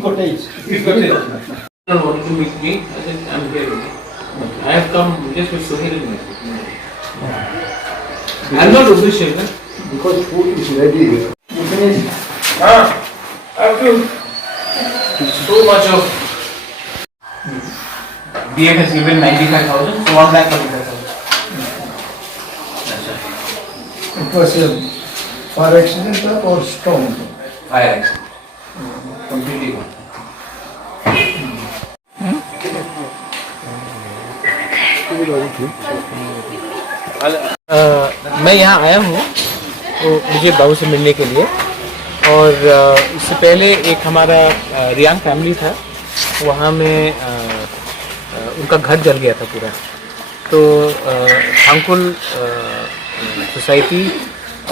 Three cottage. Three cottage. No, wanted to meet me. I said, I'm here. I have come just with Sohail and myself. I'm not official, no? Because food is ready. You finish? I have to. So much of. DF has given 95,000, so 1 lakh 45,000. That's right. It was a fire accident or storm? Fire accident. Completely gone. मैं यहाँ आया हूँ तो मुझे बाबू से मिलने के लिए और इससे पहले एक हमारा रियांग फैमिली था, वहाँ में उनका घर जल गया था पूरा। तो थांकुल सोसाइटी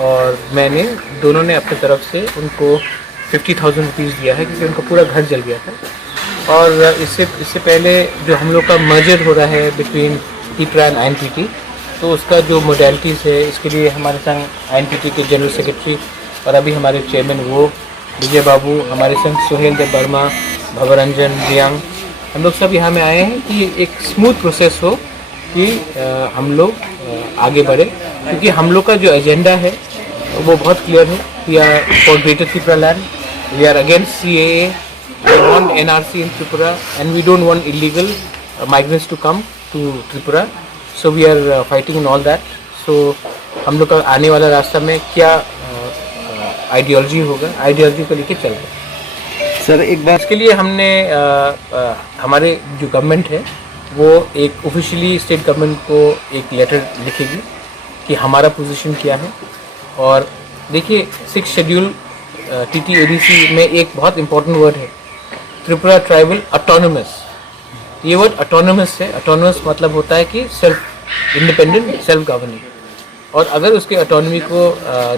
और मैंने दोनों ने अपनी तरफ से उनको 50,000 रुपीज़ दिया है क्योंकि उनका पूरा घर जल गया था। और इससे पहले जो हम लोग का मर्जर हो रहा है बिटवीन ट्रिपुरा एंड INPT, तो उसका जो मोडेलिटीज़ है इसके लिए हमारे संग INPT के जनरल सेक्रेटरी और अभी हमारे चेयरमैन वो विजय बाबू, हमारे संग सोहेल देव वर्मा, भवरंजन रियांग, हम लोग सब यहाँ में आए हैं कि एक स्मूथ प्रोसेस हो कि हम लोग आगे बढ़े, क्योंकि हम लोग का जो एजेंडा है वो बहुत क्लियर है। We are for greater Tripura land, we are against CAA, we want NRC in Tripura and we don't want illegal migrants to come to Tripura, so we are fighting in all that. So हम लोग का आने वाला रास्ता में क्या ideology होगा, ideology को लेके चल रहे हैं। सर एक बात इसके लिए हमने हमारे जो गवर्नमेंट है वो एक ऑफिशियली स्टेट गवर्नमेंट को एक लेटर लिखेगी कि हमारा पोजीशन क्या है। और देखिए 6 शेड्यूल TTADC में एक बहुत इंपॉर्टेंट वर्ड है, त्रिपुरा ट्राइबल ऑटोनोमस। ये वर्ड ऑटोनोमस है, ऑटोनोमस मतलब होता है कि सेल्फ इंडिपेंडेंट, सेल्फ गवर्निंग। और अगर उसके ऑटोनॉमी को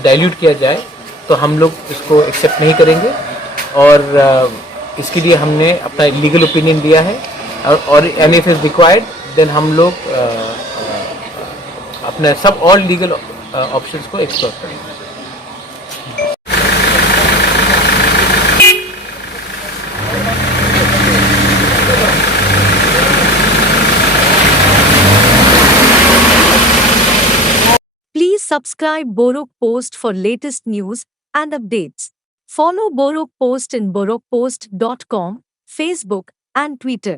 डाइल्यूट किया जाए तो हम लोग इसको एक्सेप्ट नहीं करेंगे। और इसके लिए हमने अपना लीगल ओपिनियन दिया है और and if is required then हम लोग अपने सब और लीगल ऑप्शंस को एक्सप्लोर करेंगे। Please subscribe Borok Post for latest news and updates. Follow Borok Post in borokpost.com, Facebook and Twitter.